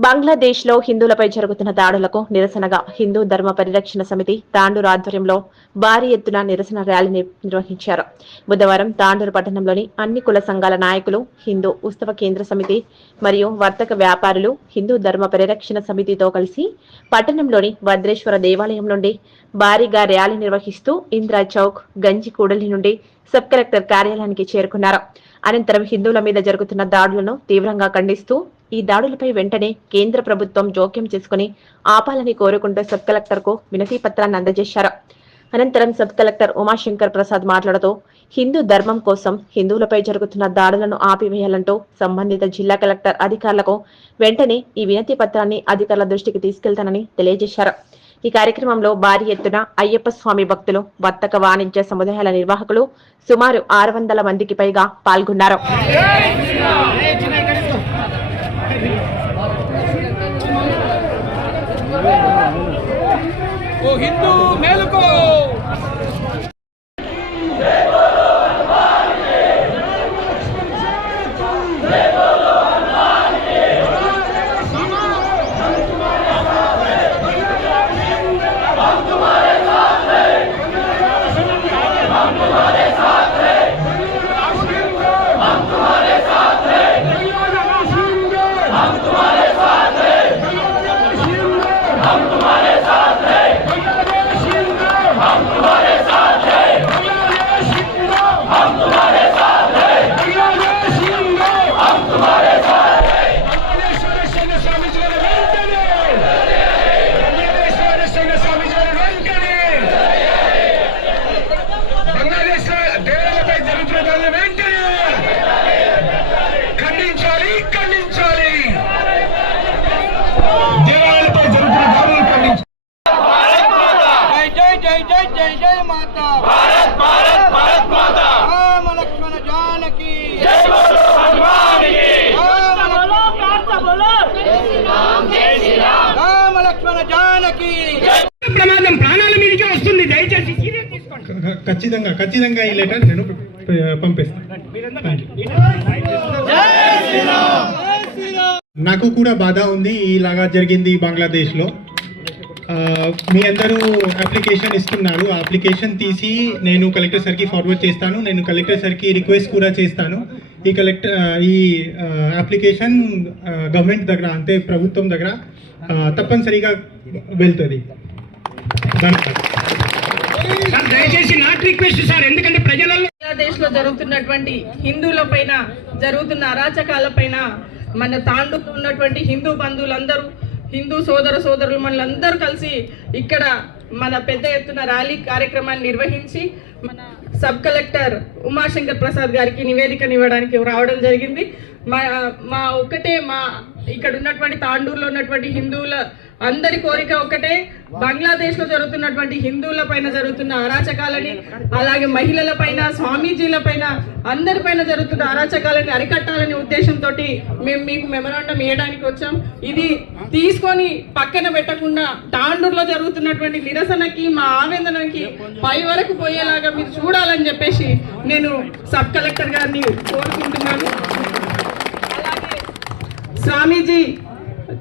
బంగ్లాదేశ్లో హిందువులపై జరుగుతున్న దాడులకు నిరసనగా హిందూ ధర్మ పరిరక్షణ సమితి తాండూరు ఆధ్వర్యంలో భారీ ఎత్తున నిరసన ర్యాలీ నిర్వహించారు. బుధవారం తాండూరు పట్టణంలోని అన్ని కుల సంఘాల నాయకులు హిందూ ఉత్సవ కేంద్ర సమితి మరియు వర్తక వ్యాపారులు హిందూ ధర్మ పరిరక్షణ సమితితో కలిసి పట్టణంలోని భద్రేశ్వర దేవాలయం నుండి భారీగా ర్యాలీ నిర్వహిస్తూ ఇందిరా చౌక్ గంజి కూడలి నుండి సబ్ కలెక్టర్ కార్యాలయానికి చేరుకున్నారు. అనంతరం హిందువుల మీద జరుగుతున్న దాడులను తీవ్రంగా ఖండిస్తూ ఈ దాడులపై వెంటనే కేంద్ర ప్రభుత్వం జోక్యం చేసుకుని ఆపాలని కోరుకుంటూ సబ్ కలెక్టర్కు వినతి పత్రాన్ని అందజేశారు. అనంతరం సబ్ కలెక్టర్ ఉమాశంకర్ ప్రసాద్ మాట్లాడుతూ హిందూ ధర్మం కోసం హిందువులపై జరుగుతున్న దాడులను ఆపివేయాలంటూ సంబంధిత జిల్లా కలెక్టర్ అధికారులకు వెంటనే ఈ వినతి పత్రాన్ని అధికారుల దృష్టికి తీసుకెళ్తానని తెలియజేశారు. ఈ కార్యక్రమంలో భారీ ఎత్తున అయ్యప్ప స్వామి భక్తులు వర్తక వాణిజ్య సముదాయాల నిర్వాహకులు సుమారు ఆరు వందల మందికి పైగా పాల్గొన్నారు. Hindu. Allah. ఖచ్చితంగా ఖచ్చితంగా ఈ లెటర్ నేను పంపిస్తాను. నాకు కూడా బాధ ఉంది ఇలాగా జరిగింది బంగ్లాదేశ్లో. మీ అందరూ అప్లికేషన్ ఇస్తున్నారు. ఆ అప్లికేషన్ తీసి నేను కలెక్టర్ సార్కి ఫార్వర్డ్ చేస్తాను. నేను కలెక్టర్ సార్కి రిక్వెస్ట్ కూడా చేస్తాను. ఈ కలెక్టర్ ఈ అప్లికేషన్ గవర్నమెంట్ దగ్గర అంటే ప్రభుత్వం దగ్గర తప్పనిసరిగా వెళ్తుంది. ధన్యవాదాలు. రిక్వెస్ట్ సార్ ఎందుకంటే ప్రజలలో బంగ్లాదేశ్లో జరుగుతున్నటువంటి హిందువుల పైన జరుగుతున్న అరాచకాల పైన మన తాండూలో ఉన్నటువంటి హిందూ బంధువులందరూ హిందూ సోదర సోదరులు మనలందరూ కలిసి ఇక్కడ మన పెద్ద ఎత్తున ర్యాలీ కార్యక్రమాన్ని నిర్వహించి మన సబ్ కలెక్టర్ ఉమాశంకర్ ప్రసాద్ గారికి నివేదికను ఇవ్వడానికి రావడం జరిగింది. మా మా ఒక్కటే మా ఇక్కడ ఉన్నటువంటి తాండూరులో ఉన్నటువంటి హిందువుల అందరి కోరిక ఒకటే బంగ్లాదేశ్లో జరుగుతున్నటువంటి హిందువుల పైన జరుగుతున్న అరాచకాలని అలాగే మహిళల పైన స్వామీజీల పైన అందరి పైన జరుగుతున్న అరాచకాలని అరికట్టాలనే ఉద్దేశంతో మేము మీకు మెమరాండం వేయడానికి వచ్చాం. ఇది తీసుకొని పక్కన పెట్టకుండా తాండూరులో జరుగుతున్నటువంటి నిరసనకి మా ఆవేదనకి పై వరకు పోయేలాగా మీరు చూడాలని చెప్పేసి నేను సబ్ కలెక్టర్ గారిని కోరుకుంటున్నాను. అలాగే స్వామీజీ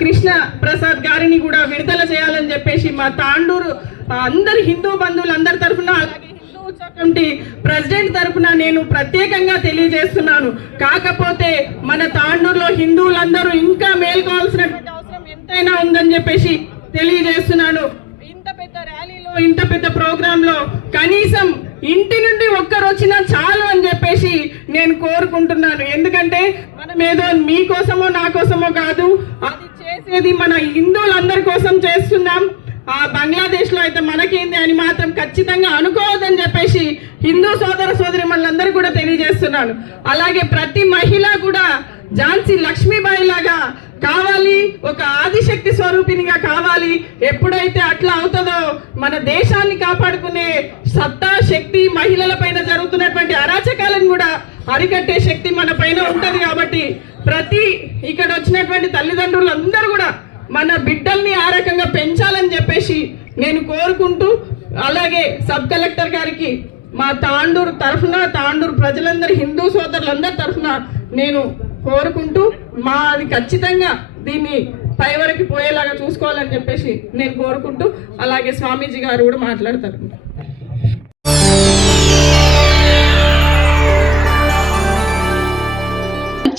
కృష్ణ ప్రసాద్ గారిని కూడా విడుదల చేయాలని చెప్పేసి మా తాండూరు అందరు అందరి హిందూ బంధువులందరి తరఫున అలాగే హిందూ ఉత్సవ కమిటీ ప్రెసిడెంట్ తరఫున నేను ప్రత్యేకంగా తెలియజేస్తున్నాను. కాకపోతే మన తాండూరులో హిందువులందరూ ఇంకా మేల్కోవాల్సినటువంటి అవసరం ఎంతైనా ఉందని చెప్పేసి తెలియజేస్తున్నాను. ఇంత పెద్ద ర్యాలీలో ఇంత పెద్ద ప్రోగ్రామ్లో కనీసం ఇంటి నుండి ఒక్కరు వచ్చినా చాలు అని చెప్పేసి నేను కోరుకుంటున్నాను. ఎందుకంటే మనం ఏదో మీకోసమో నా కోసమో కాదు అది చేసేది మన హిందువులందరి కోసం చేస్తున్నాం. ఆ బంగ్లాదేశ్లో అయితే మనకేంది అని మాత్రం ఖచ్చితంగా అనుకోవద్దని చెప్పేసి హిందూ సోదర సోదరి మనందరూ కూడా తెలియజేస్తున్నాను. అలాగే ప్రతి మహిళ కూడా ఝాన్సీ లక్ష్మీబాయి లాగా కావాలి ఒక ఆదిశక్తి స్వరూపినిగా కావాలి. ఎప్పుడైతే అట్లా అవుతుందో మన దేశాన్ని కాపాడుకునే సత్తా శక్తి మహిళల పైన జరుగుతున్నటువంటి అరాచకాలను కూడా అరికట్టే శక్తి మన పైన ఉంటది వచ్చినటువంటి తల్లిదండ్రులు అందరూ కూడా మన బిడ్డల్ని ఆ రకంగా పెంచాలని చెప్పేసి నేను కోరుకుంటూ అలాగే సబ్ కలెక్టర్ గారికి మా తాండూరు తరఫున తాండూరు ప్రజలందరి హిందూ సోదరులందరి తరఫున నేను కోరుకుంటూ మాది ఖచ్చితంగా దీన్ని పై వరకు పోయేలాగా చూసుకోవాలని చెప్పేసి నేను కోరుకుంటూ అలాగే స్వామీజీ గారు కూడా మాట్లాడతారు.